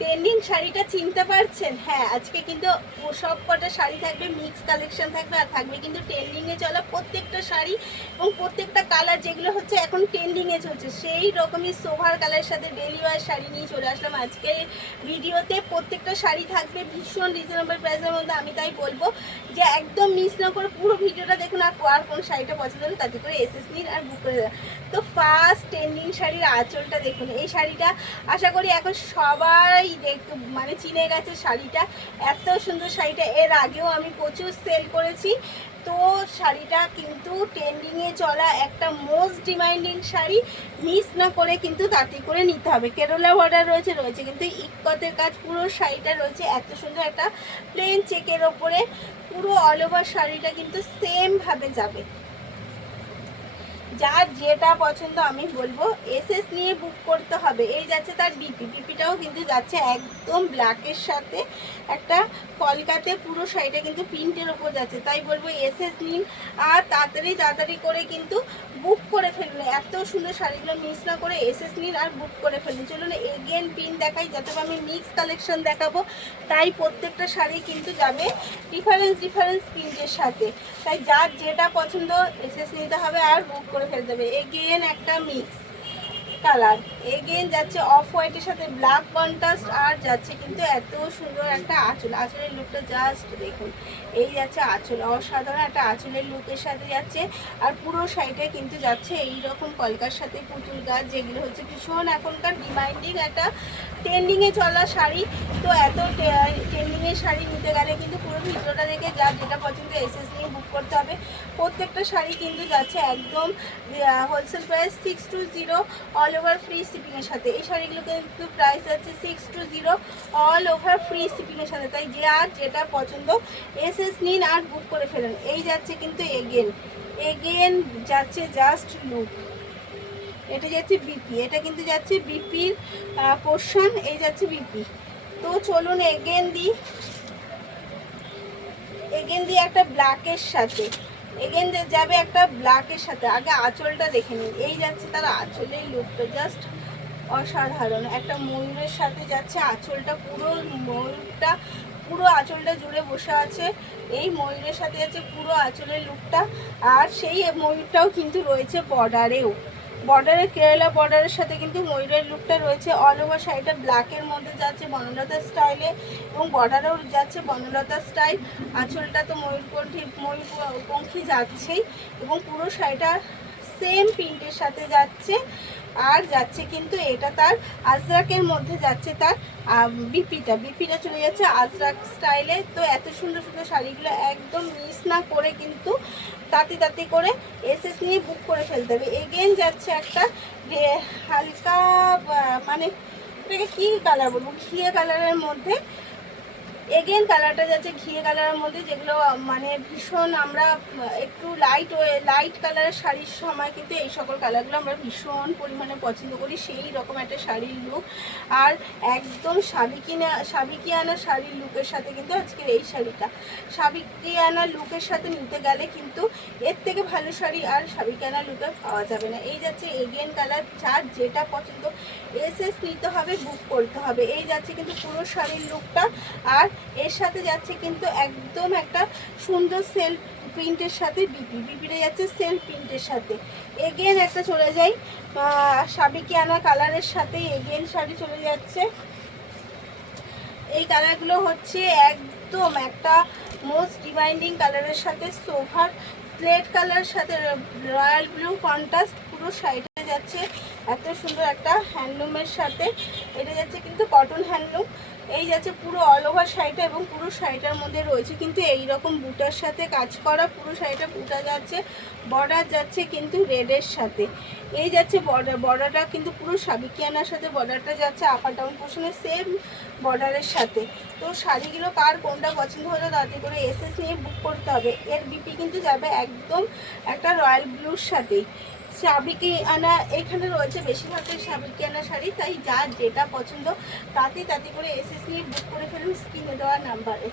Trending শাড়িটা চিনতে পারছেন? হ্যাঁ, আজকে কিন্তু সব কটা শাড়ি থাকবে, মিক্স কালেকশন থাকবে, আর থাকবে কিন্তু ট্রেন্ডিংয়ে চলা প্রত্যেকটা শাড়ি এবং প্রত্যেকটা কালার যেগুলো হচ্ছে এখন ট্রেন্ডিংয়ে চলছে সেই রকমই সোভার কালারের সাথে ডেলি ওয়ার শাড়ি নিয়ে চলে আসলাম আজকে ভিডিওতে। প্রত্যেকটা শাড়ি থাকবে ভীষণ রিজনেবল প্রাইসের মধ্যে। আমি তাই বলবো যে একদম মিস না করে পুরো ভিডিওটা দেখুন, আর কোন শাড়িটা পছন্দ হলো তাতে করে এসএস নিন আর বুক করে দেন। তো ফার্স্ট ট্রেন্ডিং শাড়ির আঁচলটা দেখুন। এই শাড়িটা আশা করি এখন সবাই মানে চিনে গেছে শাড়িটা। এত সুন্দর শাড়িটা এর আগেও আমি প্রচুর সেল করেছি। তো শাড়িটা কিন্তু ট্রেন্ডিংয়ে চলা একটা মোস্ট ডিমান্ডিং শাড়ি, মিস না করে কিন্তু তাতে করে নিতে হবে। কেরলা বর্ডার রয়েছে কিন্তু ইক্কতের কাজ পুরো শাড়িটা রয়েছে। এত সুন্দর একটা প্লেন চেকের ওপরে পুরো অল ওভার শাড়িটা কিন্তু সেমভাবে যাবে। যার যেটা পছন্দ আমি বলবো এসএস নিয়ে বুক করতে হবে। এই যাচ্ছে তার বিপিটাও কিন্তু যাচ্ছে একদম ব্ল্যাকের সাথে একটা কলকাতে, পুরো শাড়িটা কিন্তু প্রিন্টের ওপর যাচ্ছে। তাই বলবো এসএস নিন আর তাড়াতাড়ি করে কিন্তু বুক করে ফেলুন। এত সুন্দর শাড়িগুলো মিস না করে এসএস নিন আর বুক করে ফেলুন। চলুন এগেন প্রিন্ট দেখাই, যাতে আমি মিক্স কালেকশন দেখাবো, তাই প্রত্যেকটা শাড়ি কিন্তু যাবে ডিফারেন্স প্রিন্টের সাথে। তাই যার যেটা পছন্দ এসএস নিতে হবে আর বুক করে ফেলতে হবে। এগেন একটা মিক্স কালার, এগেন যাচ্ছে অফ হোয়াইটের সাথে ব্ল্যাক কন্ট্রাস্ট, আর যাচ্ছে কিন্তু এত সুন্দর একটা আঁচলের লুকটা জাস্ট দেখুন। এই যাচ্ছে আঁচল, অসাধারণ একটা আঁচলের লুকের সাথে যাচ্ছে। আর পুরো শাড়িটা কিন্তু যাচ্ছে এই রকম কলকার সাথে পুতুল গাছ, যেগুলো হচ্ছে ভীষণ এখনকার ডিমান্ডিং একটা ট্রেন্ডিংয়ে চলা শাড়ি। তো এত ট্রেন্ডিংয়ের শাড়ি নিতে গেলে কিন্তু পুরো ভিডিওটা দেখে যার যেটা পছন্দ এসএস নিয়ে বুক করতে হবে। প্রত্যেকটা শাড়ি কিন্তু যাচ্ছে একদম wholesale price 620, all over free শিপিংয়ের সাথে। এই শাড়িগুলো কিন্তু প্রাইস যাচ্ছে 620, অল ওভার ফ্রি শিপিংয়ের সাথে। তাই যে আর যেটা পছন্দ এসএস নিন আর বুক করে ফেলুন। এই যাচ্ছে কিন্তু এগেন যাচ্ছে জাস্ট লুক। এটা যাচ্ছে বিপি, এটা কিন্তু যাচ্ছে বিপির পোর্শন, এই যাচ্ছে বিপি। তো চলুন এগেন দিই একটা ব্ল্যাকের সাথে, এগেন যাবে একটা ব্ল্যাকের সাথে। আগে আঁচলটা দেখে নিন। এই যাচ্ছে তার আঁচলের লুকটা জাস্ট অসাধারণ। একটা ময়ূরের সাথে যাচ্ছে আঁচলটা, পুরো আঁচলটা জুড়ে বসে আছে। এই ময়ূরের সাথে যাচ্ছে পুরো আঁচলের লুকটা। আর সেই ময়ূরটাও কিন্তু রয়েছে বর্ডারে কেরালা বর্ডারের সাথে কিন্তু ময়ূরের লুকটা রয়েছে। অল ওভার শাড়িটা ব্ল্যাকের মধ্যে যাচ্ছে বনলতা স্টাইলে, এবং বর্ডারেও যাচ্ছে বনলতা স্টাইল। আঁচলটা তো ময়ূরপঙ্খী যাচ্ছেই, এবং পুরো শাড়িটা সেম প্রিন্টের সাথে যাচ্ছে। আর যাচ্ছে কিন্তু এটা তার আজরাকের মধ্যে যাচ্ছে তার বিপিটা চলে যাচ্ছে আজরাক স্টাইলে। তো এত সুন্দর সুন্দর শাড়িগুলো একদম মিস না করে কিন্তু তাতে করে এসএস নিয়ে বুক করে ফেলতে হবে। এগেন যাচ্ছে একটা হালকা মানে এটাকে কী কালার বলবো, ঘিয়ে কালারের মধ্যে। এগেন কালারটা যাচ্ছে ঘিয়ে কালারের মধ্যে, যেগুলো মানে ভীষণ আমরা একটু লাইট কালারের শাড়ির সময় কিন্তু এই সকল কালারগুলো আমরা ভীষণ পরিমাণে পছন্দ করি। সেই রকম একটা শাড়ির লুক, আর একদম সাবিকিয়ানা শাড়ির লুকের সাথে কিন্তু আজকের এই শাড়িটা। সাবিকিয়ানা লুকের সাথে নিতে গেলে কিন্তু এর থেকে ভালো শাড়ি আর সাবিকিয়ানা লুকে পাওয়া যাবে না। এই যাচ্ছে এগেন কালার, যার যেটা পছন্দ এসএস নিতে হবে, বুক করতে হবে। এই যাচ্ছে কিন্তু পুরো শাড়ির লুকটা, আর এর সাথে যাচ্ছে কিন্তু একদম একটা সুন্দর সেলফ প্রিন্টের সাথে বিপিটা যাচ্ছে সেলফ প্রিন্টের সাথে। এগেন একটা চলে যাই সাবিকিয়ানা কালারের সাথে, এগেন শাড়ি চলে যাচ্ছে। এই কালারগুলো হচ্ছে একদম একটা মোস্ট ডিমান্ডিং কালারের সাথে সোভার স্লেট কালার সাথে রয়্যাল ব্লু কন্ট্রাস্ট, পুরো শাড়িটা যাচ্ছে এত সুন্দর একটা হ্যান্ডলুমের সাথে। এটা যাচ্ছে কিন্তু কটন হ্যান্ডলুম। এই যাচ্ছে পুরো অল ওভার শাড়িটা, এবং পুরো শাড়িটার মধ্যে রয়েছে কিন্তু এই রকম বুটার সাথে কাজ করা। পুরো শাড়িটা বুটা যাচ্ছে, বর্ডার যাচ্ছে কিন্তু রেডের সাথে। এই যাচ্ছে বর্ডারটা কিন্তু পুরো সাবিকিয়ানার সাথে বর্ডারটা যাচ্ছে আপার ডাউন পোর্শনে সেম বর্ডারের সাথে। তো শাড়িগুলো কার কোনটা পছন্দ হলো তাতে করে এসএস নিয়ে বুক করতে হবে। এর বিপি কিন্তু যাবে একদম একটা রয়্যাল ব্লুর সাথেই। সাবিকিয়ানা এখানে রয়েছে বেশিরভাগই সাবিকিয়ানা শাড়ি, তাই যার যেটা পছন্দ তাতে করে এসএস নিয়ে বুক করে ফেলুন স্ক্রিনে দেওয়া নাম্বারে।